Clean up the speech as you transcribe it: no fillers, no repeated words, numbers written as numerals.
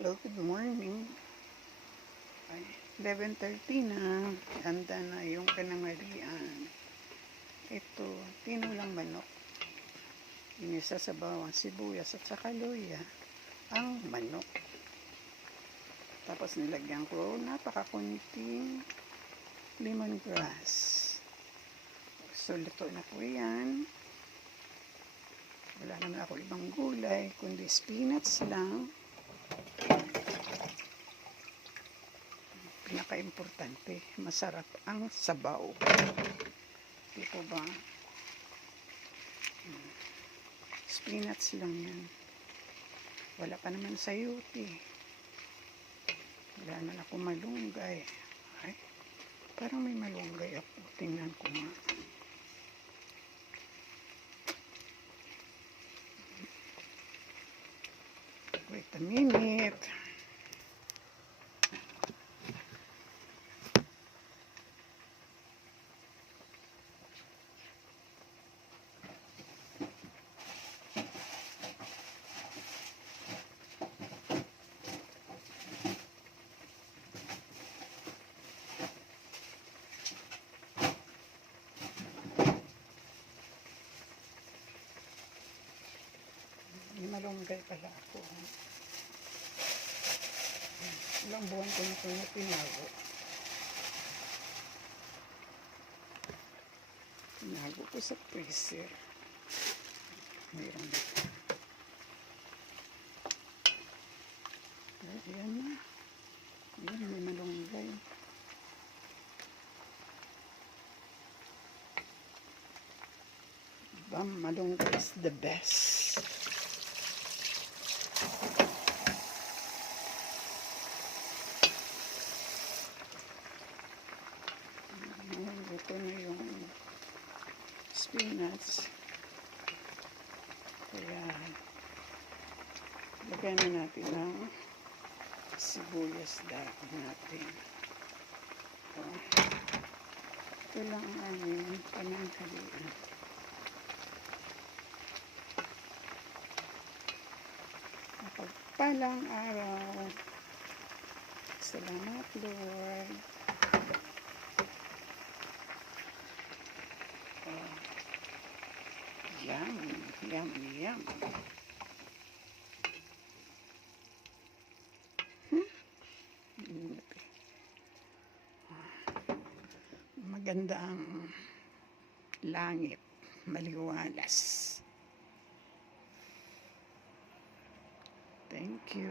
Hello, good morning. Ay, 11:30 na. Handa na yung kanangarian. Ito, tinulang manok. Inisa sa bawang sibuyas at saka luya ang manok. Tapos nilagyan ko napakakunting lemongrass. So, luto na po yan. Wala naman ako ibang gulay, kundi spinach lang. Pinaka-importante, masarap ang sabaw. Di po ba? Spinach lang yan. Wala pa naman sayote. Wala naman ako malunggay. Ay, parang may malunggay ako. Tingnan ko nga. Wait a minute. May malunggay pala ako. Ilang buwan ko na ito pinago. Pinago ko sa freezer. Mayroon na. Ayan na. Ayan, may malunggay. Malunggay is the best. Ito na yung spinach. Kaya lagyan na natin ng sibuyas dahon natin. Ito lang ang aming pananghalian. Mapagpalang araw. Salamat, Lord. Yum, yum, yum. Maganda ang langit, maliwalas. Thank you.